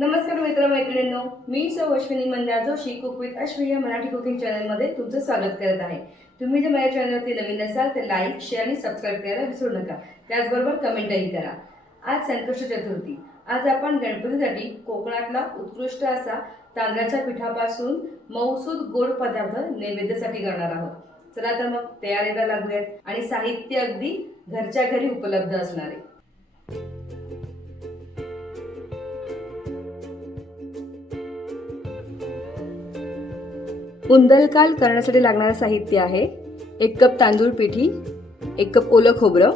नमस्कार मित्र मैत्रिणींनो मी सौ अश्विनी मंदार जोशी कुक विथ अश्विनी या मराठी कुकिंग चॅनलमध्ये तुमचं स्वागत करत आहे. तुम्ही जर माझ्या चॅनलवरती नवीन असाल तर लाईक शेअर आणि सबस्क्राईब करायला विसरू नका. त्याचबरोबर कमेंटही करा. आज संकष्ट चतुर्थी. आज आपण गणपतीसाठी कोकणातला उत्कृष्ट असा तांदळाच्या पिठापासून मऊसूद गोड पदार्थ नैवेद्यासाठी करणार आहोत. चला तर मग तयारीला लागूयात. आणि साहित्य अगदी घरच्या घरी उपलब्ध असणार. उंदलकाल करण्यासाठी लागणारं साहित्य आहे. एक कप तांदूळ पिठी एक कप ओलं खोबरं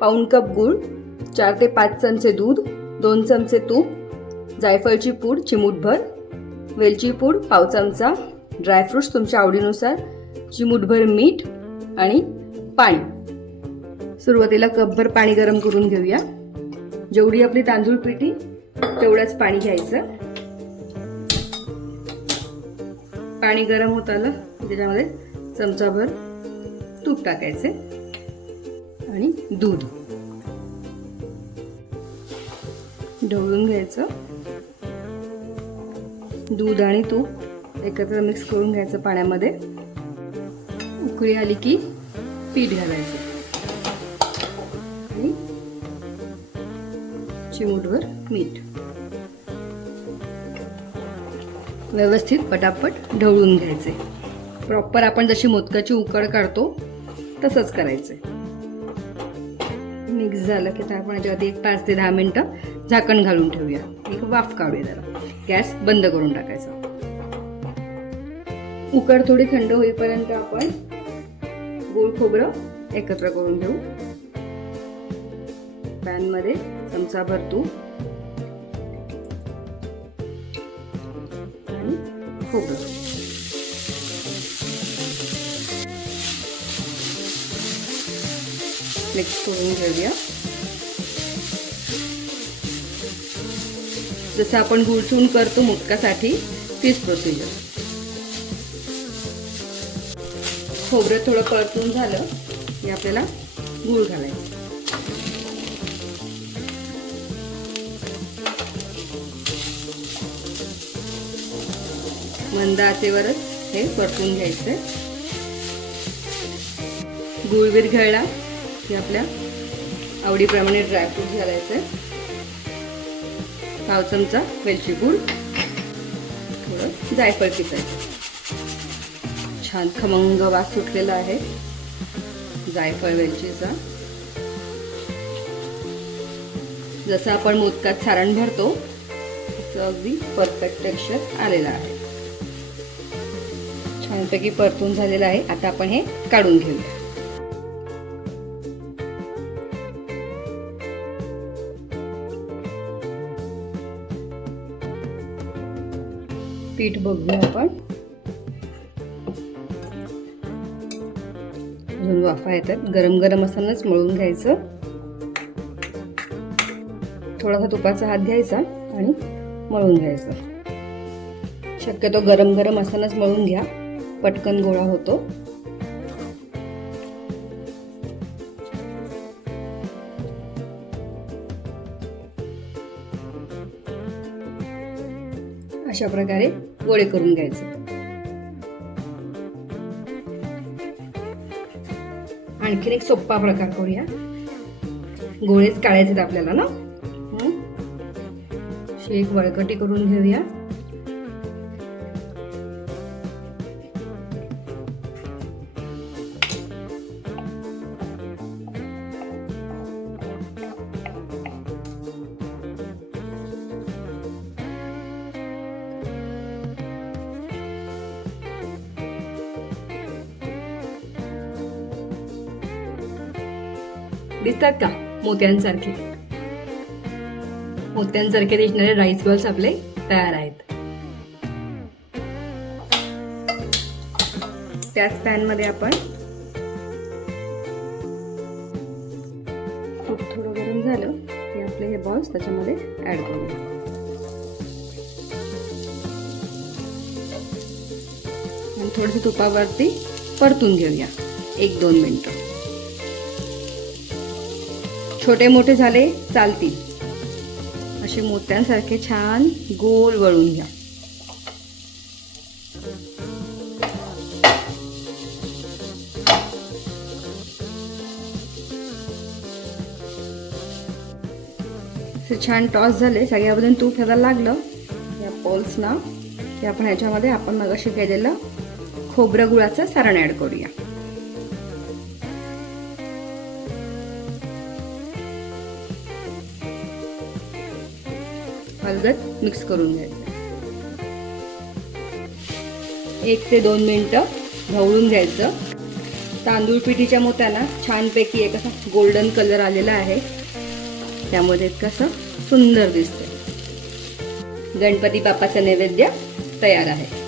पाऊण कप गूळ चार ते पाच चमचे दूध दोन चमचे तूप जायफळची पूड चिमूटभर वेलची पूड पाव चमचा ड्रायफ्रूट्स तुमच्या आवडीनुसार चिमूटभर मीठ आणि पाणी. सुरुवातीला कपभर पाणी गरम करून घेऊया. जेवढी आपली तांदूळ पिठी तेवढंच पाणी घ्यायचं. पाणी गरम होत आलं त्याच्यामध्ये चमचाभर तूप टाकायचे आणि दूध. ढवळून घ्यायचं. दूध आणि तूप एकत्र मिक्स करून घ्यायचं पाण्यामध्ये. उकळी आली की पीठ घालायचं. आणि चिमूटभर मीठ. व्यवस्थित पटापट ढवळून घ्यायचे. प्रॉपर आपण जशी मोदकाची उकड काढतो तसंच करायचे. मिक्स झालं की तर आपण याच्यावरती एक पाच ते दहा मिनटं झाकण घालून ठेवूया. एक वाफ काढूया जरा गॅस बंद करून टाकायचा. उकड थोडी थंड होईपर्यंत आपण गोळ खोबरं एकत्र करून घेऊ. पॅनमध्ये चमचाभर तूप खोबरं मिक्स करून घेऊया. जसं आपण गुळचून करतो मुक्कासाठी तीच प्रोसिजर खोबरं थोडं परतून झालं की आपल्याला गूळ घालायचं. मंद आचेवरच हे परतून घ्यायचं. गुळ विरघळला की आपल्या आवडीप्रमाणे ड्रायफ्रूट घालायचं. पाव चमचा वेलची पूड थोडं जायफळ किसायचं छान खमंग वास सुटलेला आहे. जायफळ वेलचीचा. जसं आपण मोदकात सारण भरतो तसं अगदी परफेक्ट टेक्स्चर आलेलं आहे. छानपैकी परतून झालेलं आहे. आता आपण हे काढून घेऊया. पीठ बघूया आपण. अजून वाफा येतात. गरम गरम असतानाच मळून घ्यायचं. थोडासा तुपाचा हात घ्यायचा आणि मळून घ्यायचं. शक्यतो गरम गरम असतानाच मळून घ्या. पटकन गोळा होतो. अशा प्रकारे गोळे करून घ्यायचे. आणखीन एक सोप्पा प्रकार करूया. गोळेच काढायचे आपल्याला ना? शेक एक वळकटी करून घेऊया. दिसतात का? मोत्यांसारखे. मोत्यांसारखे दिसणारे राईस बॉल्स आपले तयार आहेत. त्याच पॅनमध्ये आपण खूप थोडं गरम झालं की आपले हे बॉल्स त्याच्यामध्ये ऍड करूया. आणि तुपावरती परतून घेऊया. एक दोन मिनटं. छोटे मोठे झाले चालतील. असे मोत्यांसारखे छान गोल वळून घ्या. छान टॉस झाले सगळ्या बाजून तूप ह्याला लागलं. या पोल्सना की आपण ह्याच्यामध्ये आपण मग अशी केलेलं खोबरं गुळाचं सारण ॲड करूया. हलगत मिक्स करून घ्यायचं. एक ते दोन मिनटं ढवळून घ्यायचं. तांदूळ पिठीच्या मोत्याला छानपैकी एक असा गोल्डन कलर आलेला आहे. त्यामध्ये कसं सुंदर दिसते गणपती बाप्पाचं नैवेद्य तयार आहे.